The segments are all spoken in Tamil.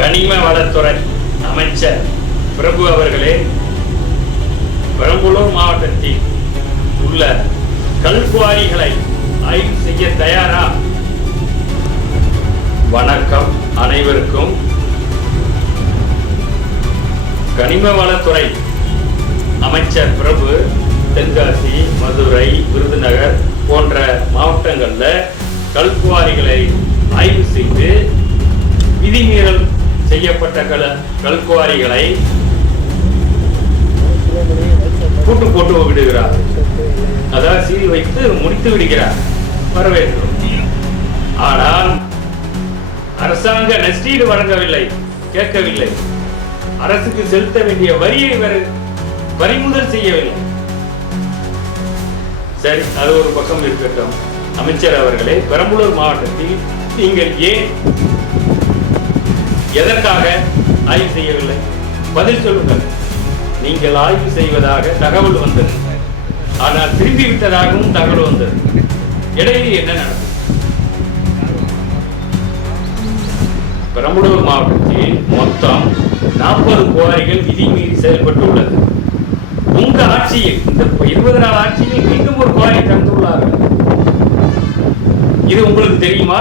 கனிம வளத்துறை அமைச்சர் பிரபு அவர்களே, பெரம்பலூர் மாவட்டத்தில் உள்ள கல்குவாரிகளை ஆய்வு செய்ய தயாரா? வணக்கம் அனைவருக்கும். கனிம வளத்துறை அமைச்சர் பிரபு தென்காசி, மதுரை, விருதுநகர் போன்ற மாவட்டங்கள்ல கல்குவாரிகளை ஆய்வு செய்து விதிமீறல் செய்யப்பட்ட கல்குவாரிகளை கூட்டு போட்டு விடுகிறார். அதாவது சீல் வைத்து முடித்து விடுகிறார். வரவேற்கிறோம். ஆனால் அரசாங்க நஷ்டீடு வழங்கவில்லை, கேட்கவில்லை. அரசுக்கு செலுத்த வேண்டிய வரியை பறிமுதல் செய்யவில்லை. சரி, அது ஒரு பக்கம் இருக்கட்டும். அமைச்சர் அவர்களே, பெரம்பலூர் மாவட்டத்தில் நீங்கள் ஏன், எதற்காக ஆய்வு செய்யவில்லை? பதில் சொல்லுங்கள். நீங்கள் ஆய்வு செய்வதாக தகவல் வந்தது, ஆனால் திரும்பி விட்டதாகவும் தகவல் வந்தது. இடையில் என்ன நடந்தது? பெரம்பலூர் மாவட்டத்தில் மொத்தம் 40 குவாரிகள் விதிமீறி செயல்பட்டு உள்ளது. உங்க ஆட்சியில், இந்த 20 நாள் ஆட்சியில் மீண்டும் ஒரு குவாரி திறந்துள்ளார்கள். இது உங்களுக்கு தெரியுமா?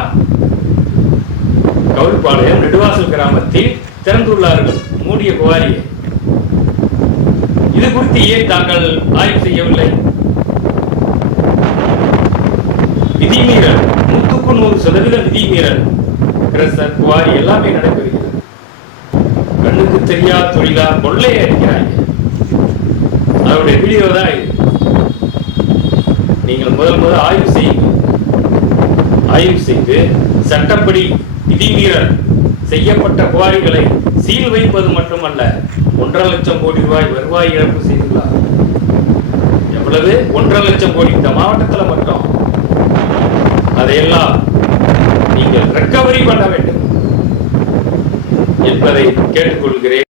கவுல்பாளையம் நெடுவாசல் கிராமத்தில் திறந்துள்ளார்கள் மூடிய குவாரியை. இது குறித்து ஏன் தாங்கள் ஆய்வு செய்யவில்லை? விதிமீறல் 100% விதிமீறல். பிரசர் குவாரி எல்லாமே நடைபெறுகிறது. கண்ணுக்கு தெரியாத தொழிலா கொள்ளையை அடிக்கிறாங்க. அதனுடைய வீடியோ தான் இது. நீங்கள் முதல் ஆய்வு செய்யுங்க. ஆய்வு செய்து சட்டப்படி விதிமீறல் செய்யப்பட்ட குவாரிகளை சீல் வைப்பது மட்டுமல்ல, 1.5 லட்சம் கோடி ரூபாய் வருவாய் இழப்பு செய்துள்ளார். எவ்வளவு? 1.5 லட்சம் கோடி இந்த மாவட்டத்தில் மட்டும். அதையெல்லாம் நீங்கள் ரெக்கவரி பண்ண வேண்டும் என்பதை கேட்டுக்கொள்கிறேன்.